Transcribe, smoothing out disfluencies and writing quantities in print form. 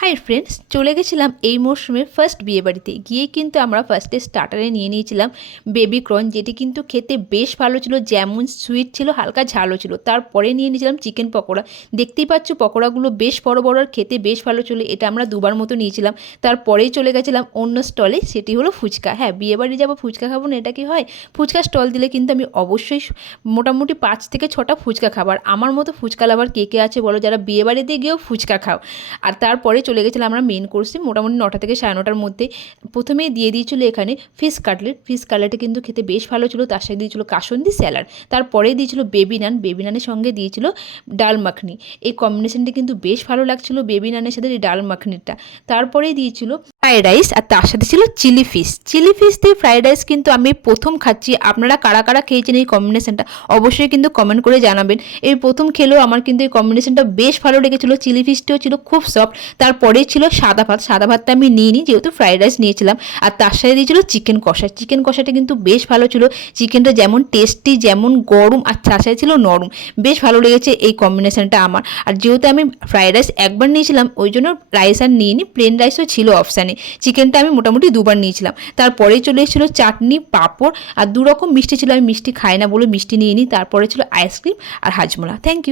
Hi friends, চলে গেছিলাম এই মরশুমে ফার্স্ট বিয়েবাড়িতে। গিয়ে কিন্তু আমরা ফার্স্টে স্টার্টারে নিয়ে নিয়েছিলাম বেবি কর্ন, যেটি কিন্তু খেতে বেশ ভালো ছিল, যেমন সুইট ছিল হালকা ঝালও ছিল। তারপরে নিয়ে নিয়েছিলাম চিকেন পকোড়া। দেখতেই পাচ্ছ পকোড়াগুলো বেশ বড় বড় আর খেতে বেশ ভালো ছিল। এটা আমরা দুবার মতো নিয়েছিলাম। তারপরেই চলে গেছিলাম অন্য স্টলে, সেটি হলো ফুচকা। হ্যাঁ, বিয়েবাড়ি যাবো ফুচকা খাবো না, এটা কি হয়? ফুচকা স্টল দিলে কিন্তু আমি অবশ্যই মোটামুটি 5 থেকে 6টা ফুচকা খাবার। আমার মতো ফুচকা লাভার কে কে আছে বলো, যারা বিয়েবাড়িতে গিয়েও ফুচকা খাও। আর তারপরে চলে গেছিলাম আমরা মেন কোর্সে, মোটামুটি 9টা থেকে 9:30টার মধ্যে। প্রথমেই দিয়ে দিয়েছিল এখানে ফিশ কাটলেট। ফিশ কাটলেটে কিন্তু খেতে বেশ ভালো ছিল। তার সাথে দিয়েছিল কাসুন্দি স্যালাড। তারপরে দিয়েছিল বেবি নান। বেবি নানের সঙ্গে দিয়েছিল ডাল মাখনি। এই কম্বিনেশনটি কিন্তু বেশ ভালো লাগছিল বেবি নানের সাথে এই ডাল মাখনিটা। তারপরেই দিয়েছিল ফ্রাইড রাইস, আর তার সাথে ছিল চিলি ফিশ। চিলি ফিশ দিয়ে ফ্রাইড রাইস কিন্তু আমি প্রথম খাচ্ছি। আপনারা কারা কারা খেয়েছেন এই কম্বিনেশনটা অবশ্যই কিন্তু কমেন্ট করে জানাবেন। এই প্রথম খেলেও আমার কিন্তু এই কম্বিনেশনটা বেশ ভালো লেগেছিলো। চিলি ফিশটিও ছিল খুব সফট। তারপরেই ছিল সাদা ভাত। সাদা ভাতটা আমি নিইনি, যেহেতু ফ্রাইড রাইস নিয়েছিলাম। আর তার সাথে দিয়েছিল চিকেন কষা। চিকেন কষাটা কিন্তু বেশ ভালো ছিল। চিকেনটা যেমন টেস্টি, যেমন গরম, আর তার সাথে ছিল নরম। বেশ ভালো লেগেছে এই কম্বিনেশনটা আমার। আর যেহেতু আমি ফ্রাইড রাইস একবার নিয়েছিলাম, ওই জন্য রাইস আর নিইনি, প্লেন রাইসও ছিল অপশানে। চিকেনটা আমি মোটামুটি দুবার নিয়েছিলাম। তারপরেই চলে এসেছিলো চাটনি, পাঁপড় আর 2 রকম মিষ্টি ছিল। আমি মিষ্টি খাই না বলে মিষ্টি নিয়ে নিই। তারপরে ছিল আইসক্রিম আর হাজমোলা। Thank you.